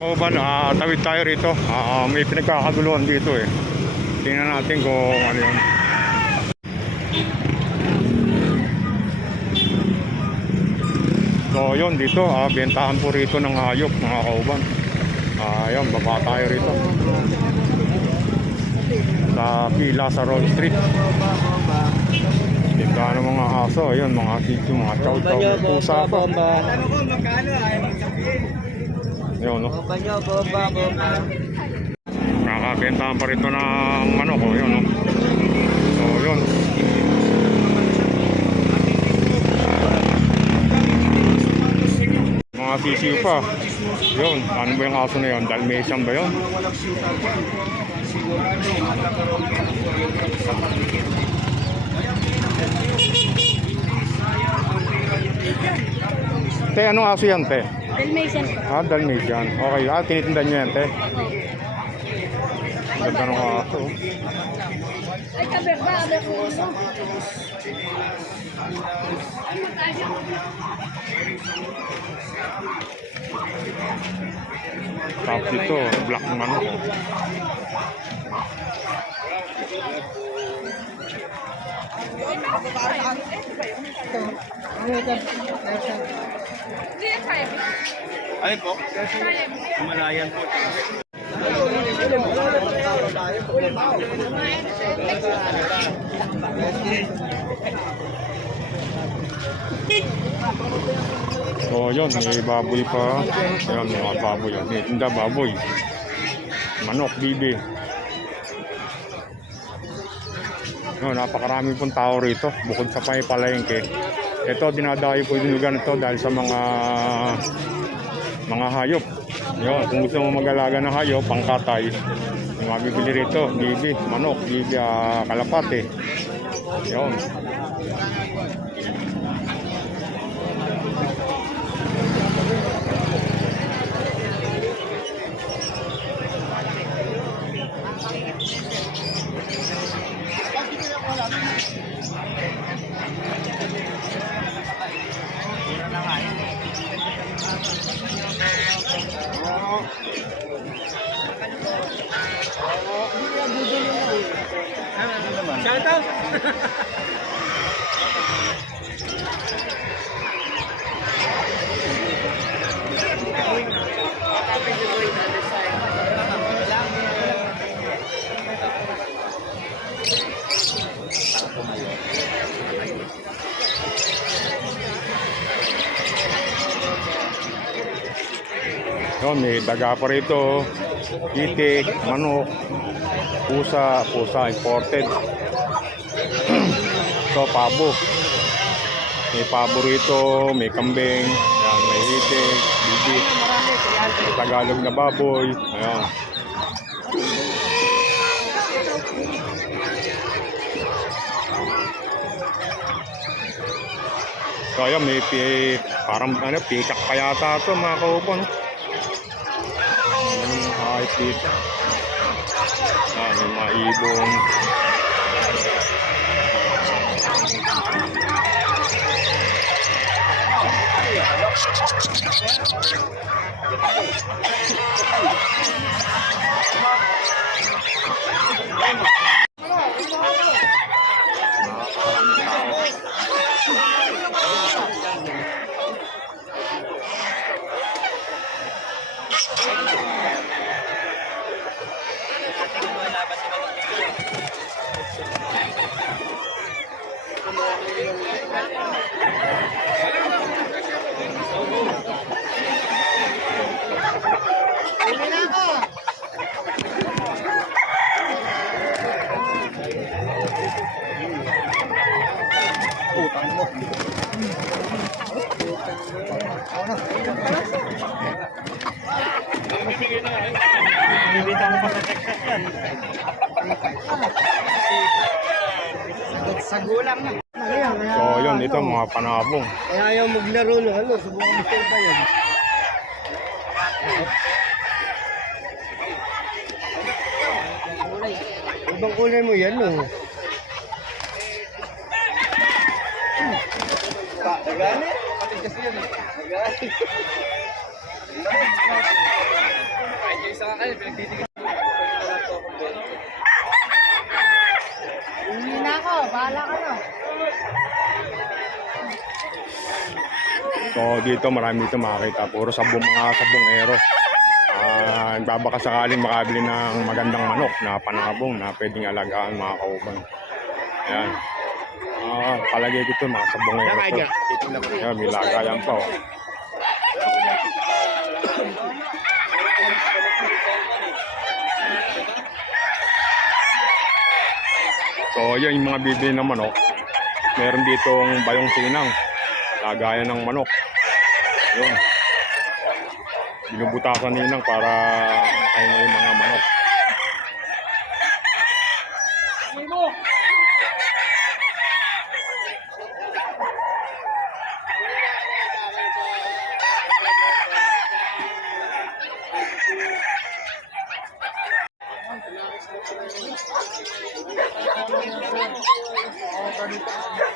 O ba, nakatawid tayo rito. Ah, may pinagkakaguluhan dito eh. Tingnan natin kung ano yun. So yun dito, ah, bentahan po rito ng hayop mga kauban. Ah, yun, baba tayo rito. Sa Pila sa Roll Street. Tindahan ng mga aso, ayun, mga sityo, mga chow chow, pusa pa. bomba. Yun, no? Bomba nyo, bomba, bomba. Nakakabentahan pa rito ng manok, oh, yun, no? So, yun. Mga sisiw pa. Yun, ano ba yung aso na yun? Dalmatian ba yun? Te, anong aso yan, te? Dalmatian. Ah, Dalmatian. Okay, ah, tinitinda niyo yan, te? Ganda ng aso. Ay, kaberda, abe ko uso. Tapos ito, black manok. Ay po? Himalayan po. So, yun, may baboy pa. Ayan, may mga baboy. May tinda baboy. Manok, bibi. No, napakarami pong tao rito, bukod sa may palengke. Ito, dinadayo po yung lugar na ito dahil sa mga mga hayop. Yun, kung gusto mo mag-alaga ng hayop, pangkatay, mabibili rito, bibi, manok, bibi, ah, kalapate. Yun. Shout out! Yun, may daga pa rito. Itik, manok, pusa, pusa imported. so, pabo. May pabo rito, may kambing, yan, may itik, bibit, may Tagalog na baboy. Ayan. So, ayan, may pi, parang ano, pikak pa yata ito mga kaupo, no? Kahit dito. Ah, may ibon. Bibita panabong. Kaya ayaw maglaro ng ano, subukan mo pa yan. Ibang kulay mo yan, no? Tagani? Kasi yan. Tagani. Hindi na ako, bahala ka na. So dito marami dito makakita. Puro sabong mga sabongero. Ah, nagbabaka sakaling makabili ng magandang manok na panabong na pwedeng alagaan mga kauban. Ayan. Ah, palagay ko ito mga sabongero. Ayan, may lagayan pa oh. So, yun yung mga bibili ng manok. Meron ditong bayong sinang. Lagayan ng manok. Yun. Binubutasan ninang para kain yung mga manok.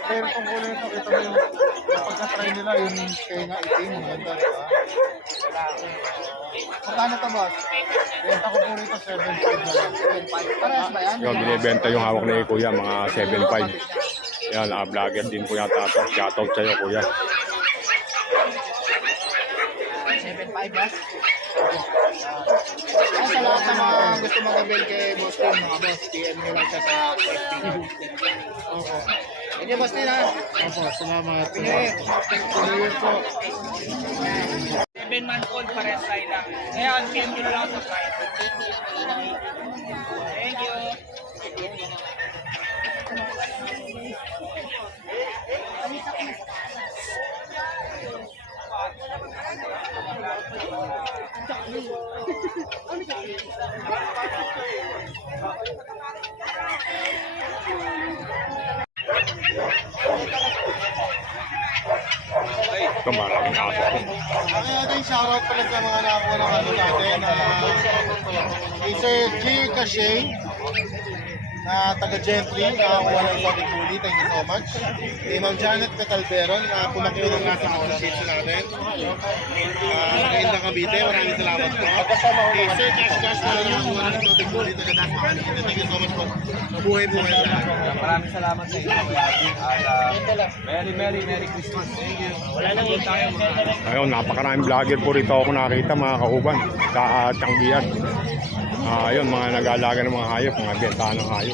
Pero kung kunin ito, kita mo yung yung pagka-try nila, yung tenga itim, ang ganda, di ba? Magkano to, boss? Benta ko po rito, 7.5 na lang. 7.5. Parehas ba yan? Yun, binibenta yung hawak ni Kuya, mga 7.5. Yan, ah, vlogger din po yata ito. Shoutout sa'yo, Kuya. 7.5 boss? Ay, sa lahat ng mga gusto mag-avail kay Boss Tim, mga boss, PM nyo lang siya sa. Opo. You, Boss Tim, ha? Opo, salamat. Sige. Sige po. 7 month old pares tayo lang. Ngayon, PM nyo lang sa site. Ito, maraming aso. Ang ating shoutout pala sa mga nakakuha ng ano natin na Sir G. Cachet na taga Gentry, nakakuha ng exotic bully. Thank you so much. Kay Ma'am Janet Catalberon na pumakyo ng nasa association natin. Uh, Kainda Cavite, maraming salamat po. Kay Sir Cash Cash na nakakuha ng exotic bully taga Dasma Cavite. Thank you so much po. Mabuhay-buhay na. Maraming salamat sa inyo. At uh, Merry, Merry, Merry Christmas. Thank you. Wala nang tayo mga Ayun, napakaraming vlogger po rito ako nakita mga kauban sa uh. Ah, ayun, mga nag-aalaga ng mga hayop, mga bentahan ng hayop.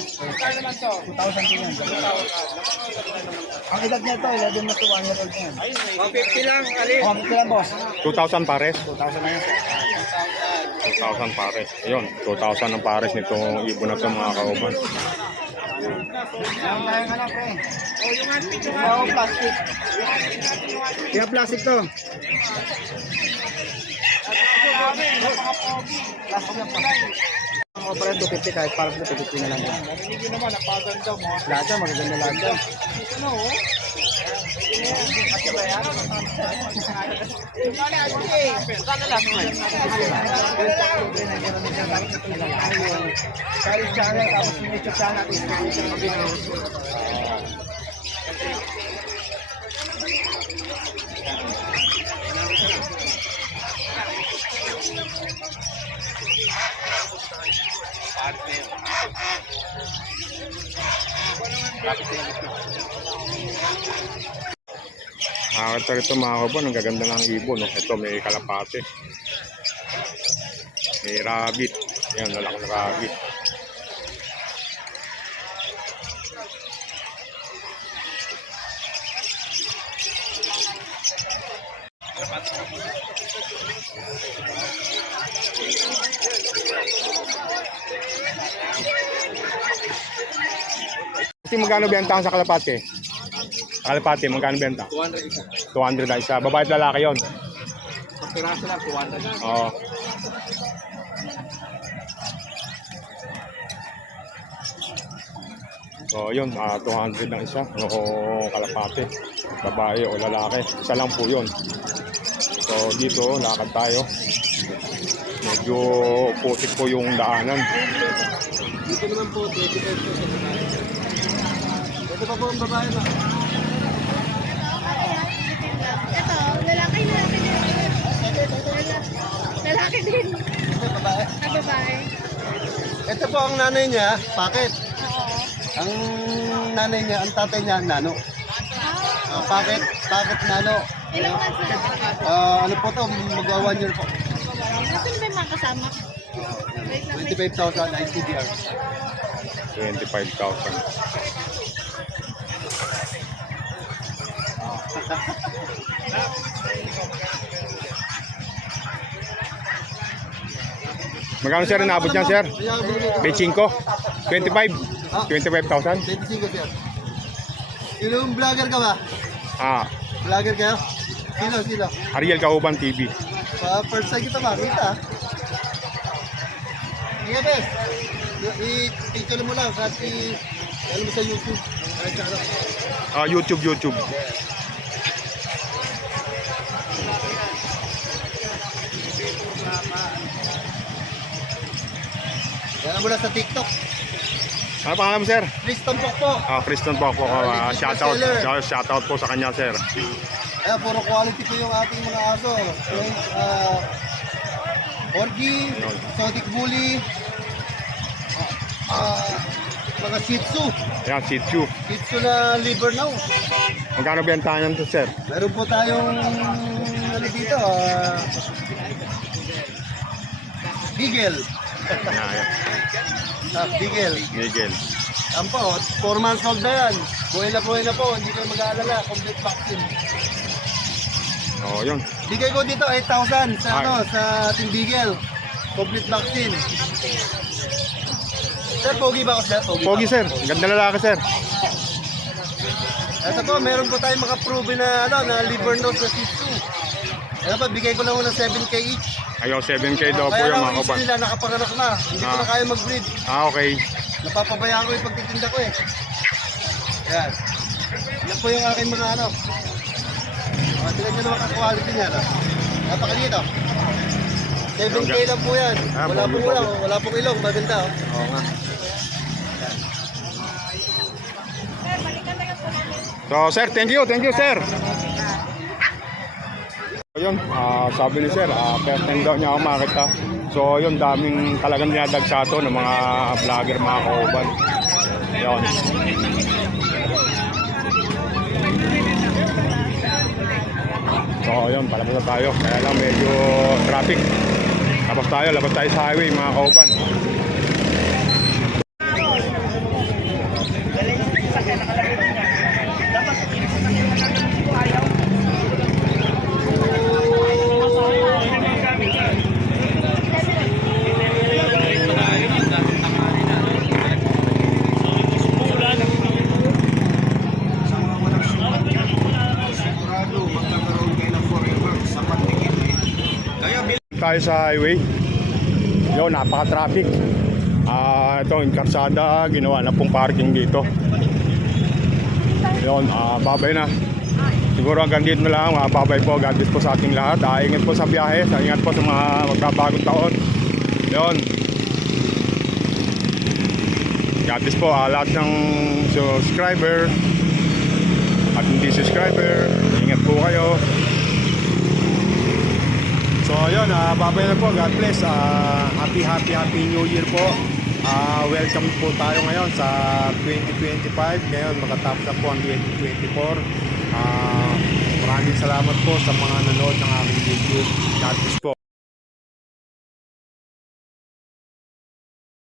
Magkano naman to? 2,000 din. Ang edad niya ito, 11 na to, 1 year old yan. 150 lang, alin? Oh, 150 lang, boss. 2,000 pares. 2,000 na yan. 2,000 pares. Ayun, 2,000 ang pares nitong ibon na ito mga kauban. Ano, oh, oh, plastic. Yung plastic to. Plastic na plastic. Ang opera 250 kahit para sa 250 na lang yan. Narinig yun naman, napaganda mo. Lahat yan, magaganda lahat yan. Ano oh? Kasi ba yan? Kala, sige. Kala lang. Kari channel, tapos yung YouTube channel, tapos yung video. Nakakita rito mga kauban, ang gaganda ng ibon. No? Ito may kalapate. May rabbit. Yan, lalaki na rabbit. Magkano benta sa kalapati? Kalapati, magkano benta? 200 isa. 200 na isa. Babae at lalaki yon. Sa piraso lang, 200. Oo. So, yun, ah, 200 lang isa. No, kalapate. Babae o lalaki. Isa lang po yun. So, dito, lakad tayo. Medyo putik po yung daanan. Dito naman po, 25 po sa babae. Ito pa po ang babae na. Ito, lalaki, lalaki din. Lalaki din. Babae. Ah, babae. Ito po ang nanay niya, packet. Oo. Ang nanay niya, ang tatay niya, nano. Ah, Uh, packet, packet nano. ilang months na? Ah, ano po to, magwa one year po. Nasaan ba yung mga kasama? Wait lang, wait. 25,000 ICDR. 25,000. Magkano sir inabot niyan sir? Kaya binigay ko. May 5? 25? 25,000? 25 sir. Sino vlogger ka ba? Ah, Vlogger kayo? Sino, sino? Ariel Kauban TV. Sa first time kita makita. Sige, bes. I-picture mo lang at i- ano mo sa YouTube. Ah, YouTube, YouTube. Yan mo na sa TikTok. Ano pangalan mo sir? Tristan Pokpok. Ah, Kristen po ako. Ah, shoutout, shoutout po sa kanya sir. Ayan, puro quality po yung ating mga aso. French, uh, Corgi, Exotic Bully, ah, mga Shih Tzu. Ayan, Shih Tzu. Shih Tzu na liver now. Magkano benta niyan to sir? Meron po tayong ano dito, ah, Beagle. Ah, Beagle. Miguel. Yan po, 4 months old na yan. Buhay na buhay na po, hindi kayo mag-aalala. Complete vaccine. Oh, yun. Bigay ko dito 8,000 sa, ano, sa ating Beagle. Complete vaccine. Sir, pogi ba ako sir? Pogi, Pogi ba? sir. Ganda lalaki sir. Ito po, meron po tayong makaprove na, ano, na liver nose na Shih Tzu. Ito po, bigay ko lang muna 7K each. Ayaw, 7K daw po Kaya yung lang, mga isa kaban. nila nakapanganak na. Hindi ko Ah. na kaya mag-breed. Ah, okay. Napapabayaan ko yung pagtitinda ko eh. Yan. Yan po yung aking mga ano. Uh, tingnan nyo naman ang quality niya. No? Napakalito. 7K lang po yan. Ah, Wala pong ulang, pogi. wala pong ilong. Maganda. Oh. Oo nga. So, sir, thank you, thank you, sir. Yun, ah, sabi ni sir, ah, first daw niya ako makita. So, yun, daming talagang dinadagsato ng mga vlogger, mga kauban. Yun. So, yun, palabas na tayo. Kaya lang medyo traffic. Labas tayo, labas tayo sa highway, mga kauban. Tayo sa highway. Yo, napaka-traffic. Ah, ito, yung karsada, ginawa na pong parking dito. Yun, ah, babay na. Siguro hanggang dito na lang, ah, babay po, bless po sa ating lahat. Ah, ingat po sa biyahe, ingat po sa mga magbabagong taon. God bless po, ah, lahat ng subscriber at hindi subscriber. Ingat po kayo. So ayun, ah babay na po. God bless. Ah, happy, happy, happy New Year po. Ah, welcome po tayo ngayon sa 2025. Ngayon, makatapos na po ang 2024. Ah, maraming salamat po sa mga nanood ng aking video. God bless po.